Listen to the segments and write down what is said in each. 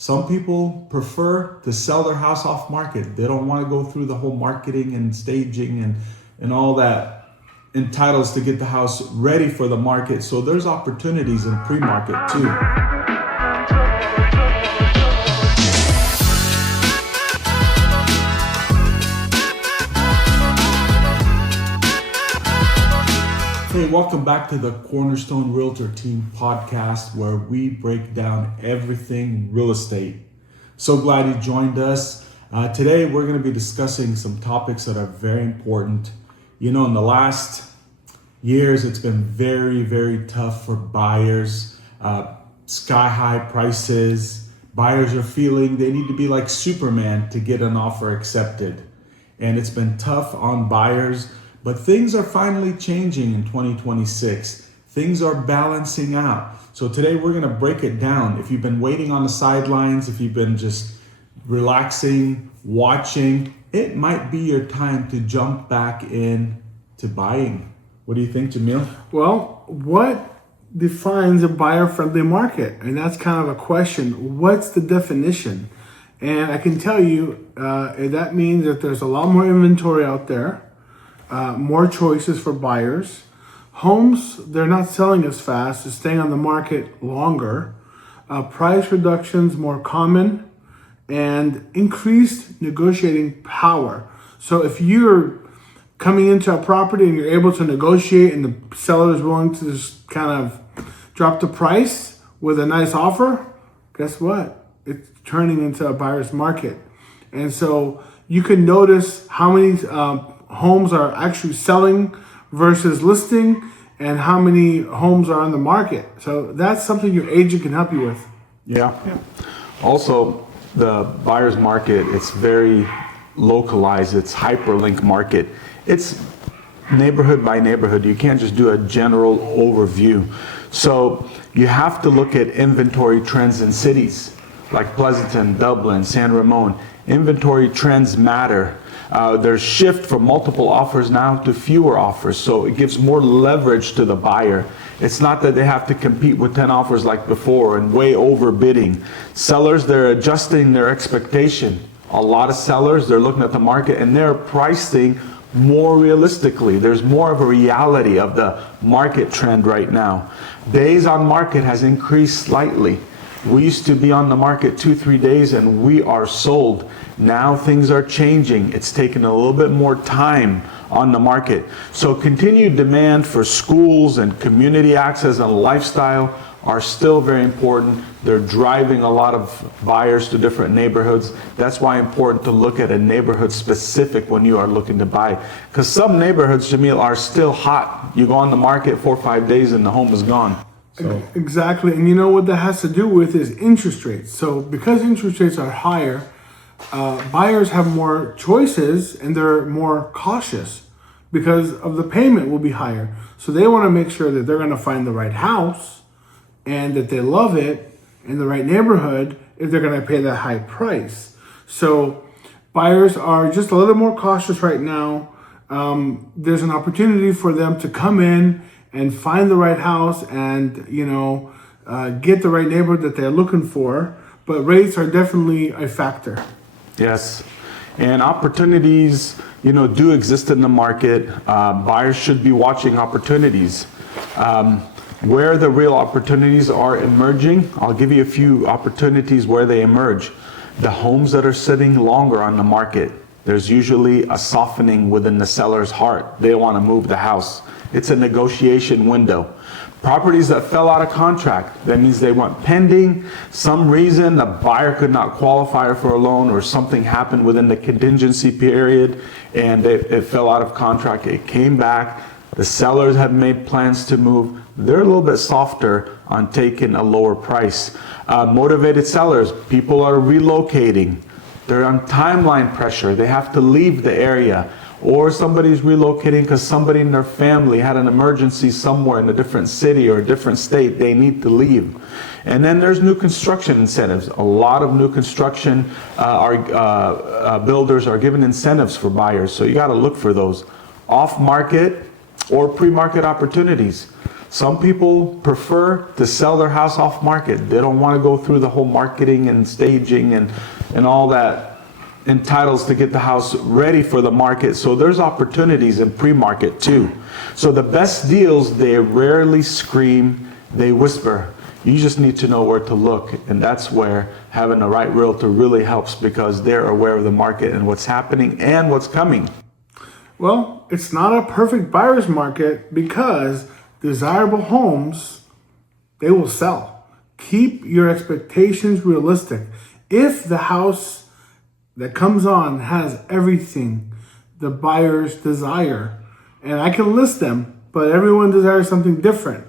Some people prefer to sell their house off market. They don't want to go through the whole marketing and staging and all that entitles to get the house ready for the market. So there's opportunities in pre-market too. Hey, welcome back to the Cornerstone Realtor Team podcast, where we break down everything real estate. So glad you joined us. Today, we're going to be discussing some topics that are very important. You know, in the last years, it's been very, very tough for buyers. Sky high prices. Buyers are feeling they need to be like Superman to get an offer accepted. And it's been tough on buyers. But things are finally changing in 2026. Things are balancing out. So today we're going to break it down. If you've been waiting on the sidelines, if you've been just relaxing, watching, it might be your time to jump back in to buying. What do you think, Jamil? Well, what defines a buyer-friendly market? And that's kind of a question. What's the definition? And I can tell you that means that there's a lot more inventory out there. More choices for buyers. Homes, they're not selling as fast, they're staying on the market longer. Price reductions more common, and increased negotiating power. So if you're coming into a property and you're able to negotiate and the seller is willing to just kind of drop the price with a nice offer, guess what? It's turning into a buyer's market. And so you can notice how many homes are actually selling versus listing, and how many homes are on the market. So that's something your agent can help you with. Yeah. Also, the buyer's market, it's very localized. It's hyperlink market. It's neighborhood by neighborhood. You can't just do a general overview. So you have to look at inventory trends in cities like Pleasanton, Dublin, San Ramon. Inventory trends matter. There's shift from multiple offers now to fewer offers, so it gives more leverage to the buyer. It's not that they have to compete with 10 offers like before and way overbidding. Sellers, they're adjusting their expectation. A lot of sellers, they're looking at the market and they're pricing more realistically. There's more of a reality of the market trend right now. Days on market has increased slightly. We used to be on the market 2-3 days and we are sold. Now things are changing. It's taken a little bit more time on the market. So continued demand for schools and community access and lifestyle are still very important. They're driving a lot of buyers to different neighborhoods. That's why it's important to look at a neighborhood specific when you are looking to buy. Because some neighborhoods, Jamil, are still hot. You go on the market 4 or 5 days and the home is gone. So. Exactly. And you know what that has to do with is interest rates. So because interest rates are higher, buyers have more choices and they're more cautious because of the payment will be higher. So they want to make sure that they're going to find the right house and that they love it in the right neighborhood if they're going to pay that high price. So buyers are just a little more cautious right now. There's an opportunity for them to come in and find the right house and, get the right neighborhood that they're looking for. But rates are definitely a factor. Yes. And opportunities, do exist in the market. Buyers should be watching opportunities. Where the real opportunities are emerging, I'll give you a few opportunities where they emerge. The homes that are sitting longer on the market, there's usually a softening within the seller's heart. They want to move the house. It's a negotiation window. Properties that fell out of contract, that means they went pending. Some reason the buyer could not qualify for a loan or something happened within the contingency period and it fell out of contract. It came back. The sellers have made plans to move. They're a little bit softer on taking a lower price. Motivated sellers, people are relocating. They're on timeline pressure. They have to leave the area. Or somebody's relocating because somebody in their family had an emergency somewhere in a different city or a different state. They need to leave. And then there's new construction incentives. A lot of new construction builders are giving incentives for buyers. So you got to look for those off-market or pre-market opportunities. Some people prefer to sell their house off market. They don't want to go through the whole marketing and staging and all that entitles to get the house ready for the market. So there's opportunities in pre-market too. So the best deals, they rarely scream, they whisper. You just need to know where to look, and that's where having the right realtor really helps, because they're aware of the market and what's happening and what's coming. Well, it's not a perfect buyer's market because desirable homes, they will sell. Keep your expectations realistic. If the house that comes on has everything the buyers desire, and I can list them, but everyone desires something different.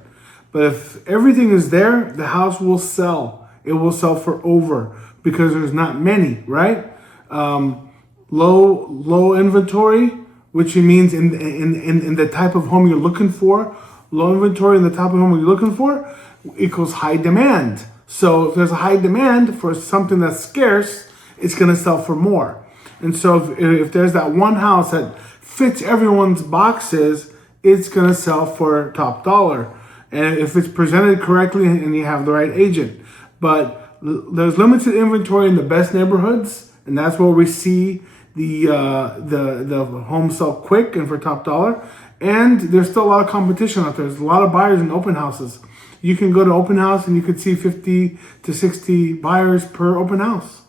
But if everything is there, the house will sell. It will sell for over, because there's not many, right? Low inventory, which means in the type of home you're looking for. Low inventory in the type of home you're looking for equals high demand. So if there's a high demand for something that's scarce, it's going to sell for more. And so if there's that one house that fits everyone's boxes, it's going to sell for top dollar. And if it's presented correctly and you have the right agent. But there's limited inventory in the best neighborhoods, and that's where we see the homes sell quick and for top dollar. And there's still a lot of competition out there. There's a lot of buyers in open houses. You can go to open house and you could see 50 to 60 buyers per open house.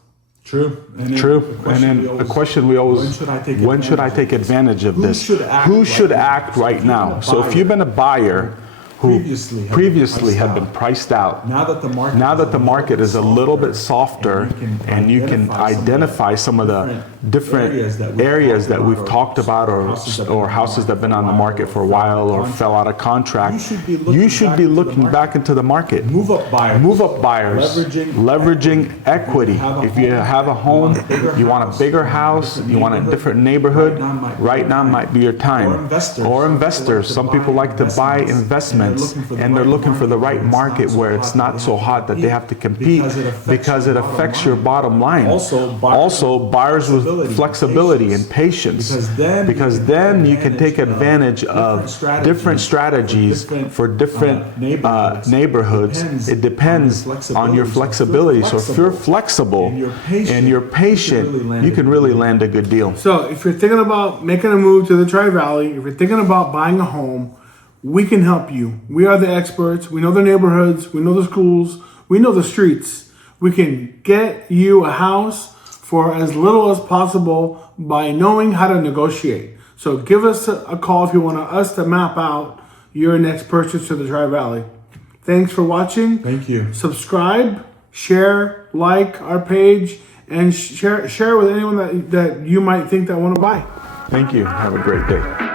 True. And then a question we always, when should I take advantage of this? Who should act right now? So if you've been a buyer who previously had been priced out. Now that the market is a little bit softer, and you can identify some of the different areas that we've talked about, or houses that have been on the market for a while or fell out of contract, you should be looking back into the market. Move up buyers. Leveraging equity. If you have a home, you want a bigger house, you want a different neighborhood, right now might be your time. Or investors. Some people like to buy investments, and they're looking for the right market where it's not so hot that they have to compete, because it affects your bottom line. Also, buyers with flexibility and patience, because then you can take advantage of different strategies for different neighborhoods. It depends on your flexibility. So if you're flexible and you're patient, you can really land a good deal. So if you're thinking about making a move to the Tri-Valley, if you're thinking about buying a home, we can help you. We are the experts. We know the neighborhoods. We know the schools. We know the streets. We can get you a house for as little as possible by knowing how to negotiate. So give us a call if you want us to map out your next purchase to the Tri-Valley. Thanks for watching. Thank you. Subscribe, share, like our page, and share with anyone that you might think that want to buy. Thank you. Have a great day.